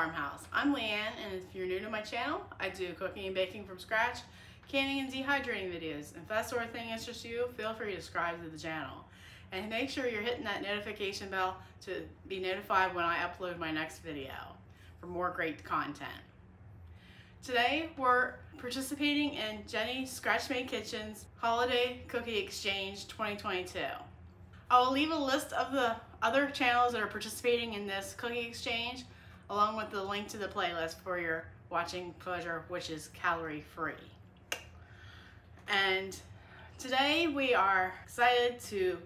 Farmhouse. I'm Leanne, and if you're new to my channel, I do cooking and baking from scratch, canning and dehydrating videos. If that sort of thing interests you, feel free to subscribe to the channel. And make sure you're hitting that notification bell to be notified when I upload my next video for more great content. Today, we're participating in Jeni Scratch Made Kitchen's Holiday Cookie Exchange 2022. I will leave a list of the other channels that are participating in this cookie exchange, along with the link to the playlist for your watching pleasure, which is calorie free. And today we are excited to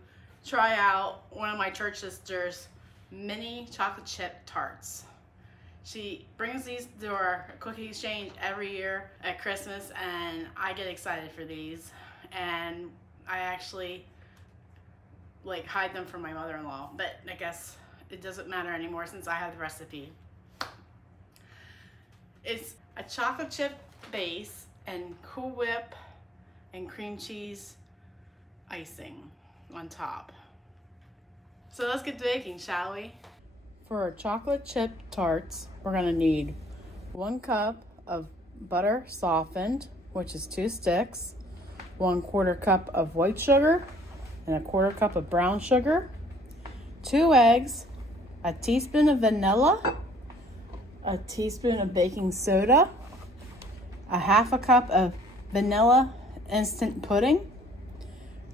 try out one of my church sisters' mini chocolate chip tarts. She brings these to our cookie exchange every year at Christmas, and I get excited for these. And I actually hide them from my mother-in-law, but I guess it doesn't matter anymore since I have the recipe. It's a chocolate chip base and Cool Whip and cream cheese icing on top. So let's get to baking, shall we? For our chocolate chip tarts, we're gonna need 1 cup of butter softened, which is 2 sticks, 1/4 cup of white sugar, and 1/4 cup of brown sugar, 2 eggs, a teaspoon of vanilla, a teaspoon of baking soda, a 1/2 cup of vanilla instant pudding,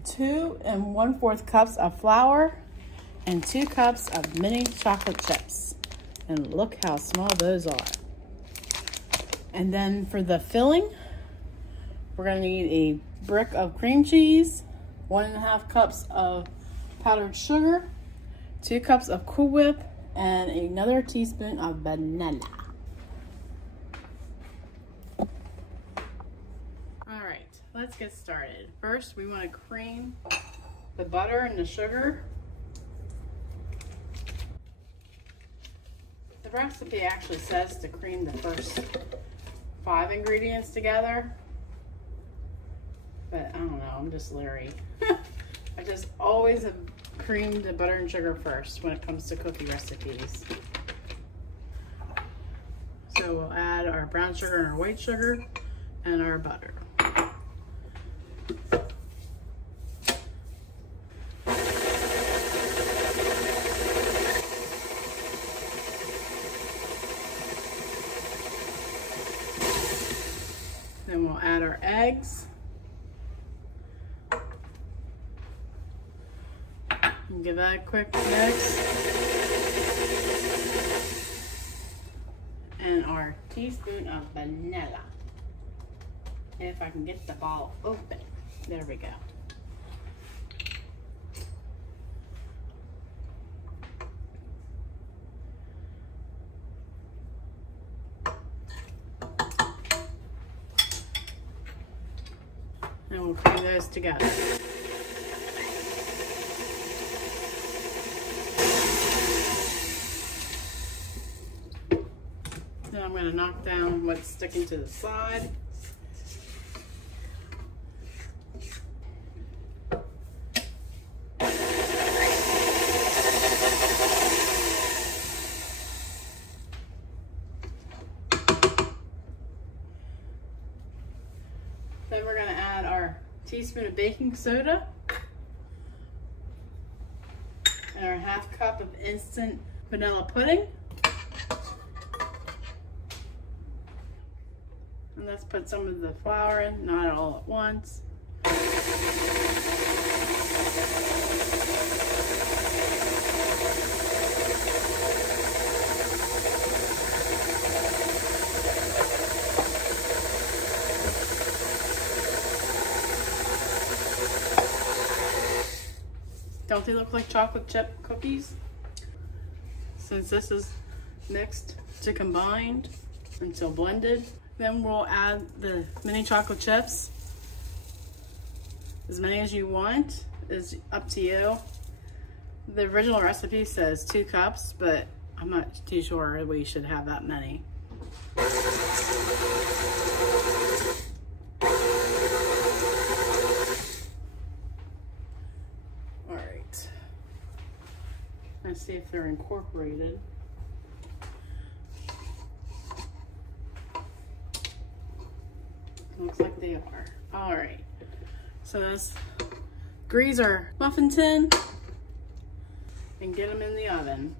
2 1/4 cups of flour, and 2 cups of mini chocolate chips. And look how small those are. And then for the filling, we're gonna need a brick of cream cheese, 1.5 cups of powdered sugar, 2 cups of Cool Whip, and another teaspoon of vanilla. All right, let's get started. First, we want to cream the butter and the sugar. The recipe actually says to cream the first 5 ingredients together, but I don't know, I'm just leery. I just always have creamed the butter and sugar first when it comes to cookie recipes. So we'll add our brown sugar and our white sugar and our butter. Then we'll add our eggs. And give that a quick mix. And our teaspoon of vanilla. If I can get the ball open. There we go. And we'll cream those together. Then I'm going to knock down what's sticking to the side. Then we're going to add our teaspoon of baking soda and our 1/2 cup of instant vanilla pudding. And let's put some of the flour in, not all at once. Don't they look like chocolate chip cookies? Since this is mixed to combined until blended, then we'll add the mini chocolate chips. As many as you want is up to you. The original recipe says 2 cups, but I'm not too sure we should have that many. Let's see if they're incorporated. Looks like they are. All right. So let's grease our muffin tin and get them in the oven.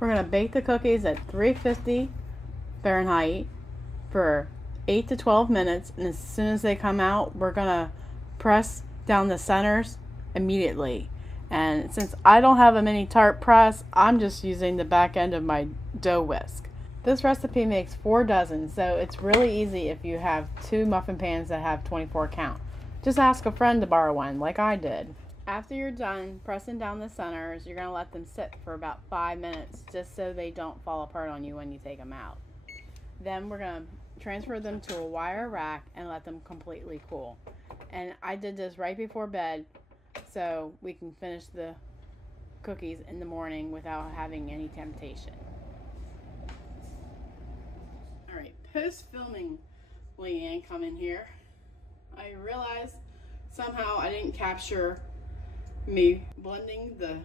We're going to bake the cookies at 350 Fahrenheit for 8 to 12 minutes, and as soon as they come out, we're going to press down the centers immediately. And since I don't have a mini tart press, I'm just using the back end of my dough whisk. This recipe makes 4 dozen, so it's really easy if you have 2 muffin pans that have 24 count. Just ask a friend to borrow one, like I did. After you're done pressing down the centers, you're going to let them sit for about 5 minutes just so they don't fall apart on you when you take them out. Then we're going to transfer them to a wire rack and let them completely cool. And I did this right before bed so we can finish the cookies in the morning without having any temptation. Alright, post-filming Leanne come in here. I realized somehow I didn't capture me blending the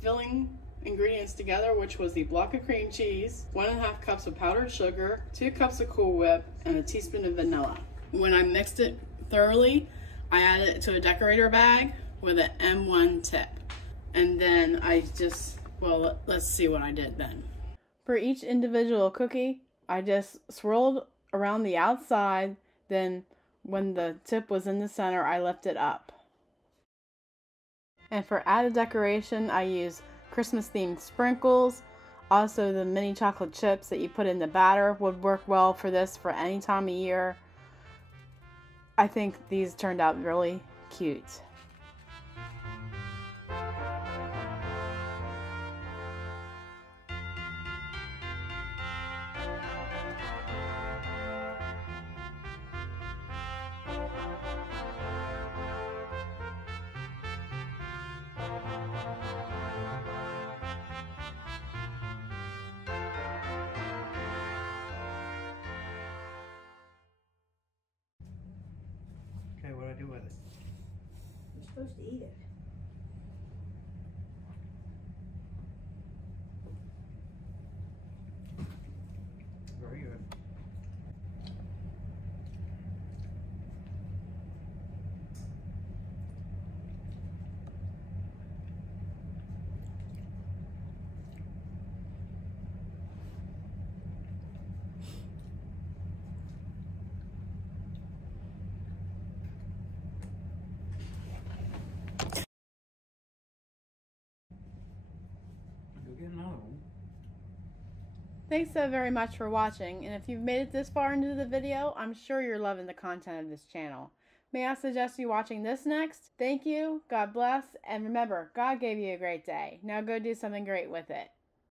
filling ingredients together, which was the block of cream cheese, 1.5 cups of powdered sugar, 2 cups of Cool Whip, and a teaspoon of vanilla. When I mixed it thoroughly, I added it to a decorator bag with an M1 tip. And then I just, well, let's see what I did then. For each individual cookie, I just swirled around the outside, then when the tip was in the center, I lifted up. And for added decoration, I use Christmas themed sprinkles. Also, the mini chocolate chips that you put in the batter would work well for this for any time of year. I think these turned out really cute. Okay, what do I do with it? You're supposed to eat it. Very good. You'll get another one. Thanks so very much for watching, and if you've made it this far into the video, I'm sure you're loving the content of this channel. May I suggest you watching this next? Thank you, God bless, and remember, God gave you a great day. Now go do something great with it.